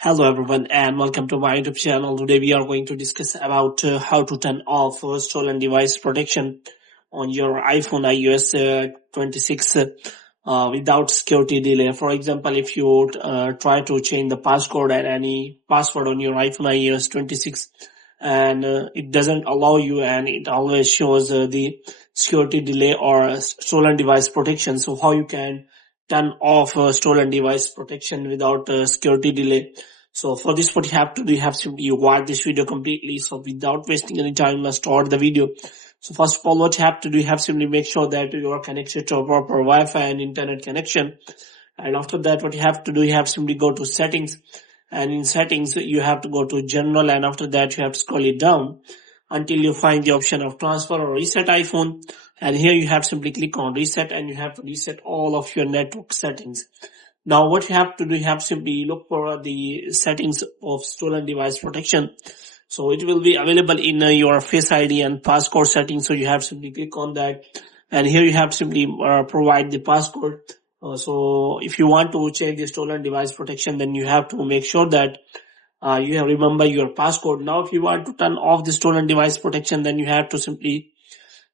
Hello everyone and welcome to my YouTube channel. Today we are going to discuss about how to turn off stolen device protection on your iPhone iOS 26 without security delay. For example, if you try to change the passcode and any password on your iPhone iOS 26 and it doesn't allow you and it always shows the security delay or stolen device protection. So how you can turn off stolen device protection without security delay. So for this, what you have to do, you have simply watch this video completely. So without wasting any time, let's start the video. So first of all, what you have to do, you have simply make sure that you are connected to a proper Wi-Fi and internet connection. And after that, what you have to do, you have simply go to settings. And in settings, you have to go to general. And after that, you have to scroll it down until you find the option of transfer or reset iPhone. And here you have simply click on reset and you have to reset all of your network settings. Now what you have to do, you have simply look for the settings of stolen device protection. So it will be available in your Face ID and passcode settings. So you have simply click on that. And here you have simply provide the passcode. So if you want to change the stolen device protection, then you have to make sure that you have remember your passcode. Now if you want to turn off the stolen device protection, then you have to simply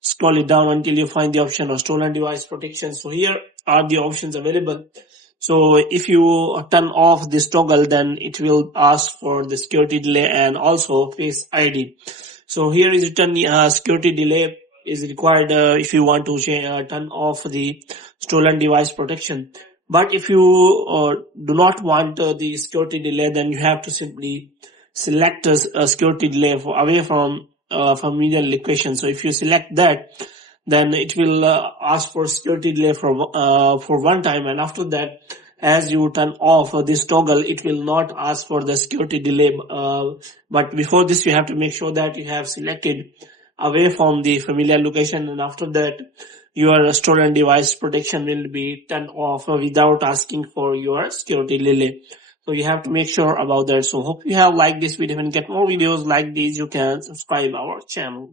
scroll it down until you find the option of stolen device protection. So here are the options available. So if you turn off this toggle, then it will ask for the security delay and also Face ID. So here is written security delay is required if you want to turn off the stolen device protection. But if you do not want the security delay, then you have to simply select a security delay away from familiar location. So if you select that, then it will ask for security delay for one time, and after that, as you turn off this toggle, it will not ask for the security delay. But before this, you have to make sure that you have selected away from the familiar location, and after that, your stolen device protection will be turned off without asking for your security delay. So you have to make sure about that. So hope you have liked this video and get more videos like these. You can subscribe our channel.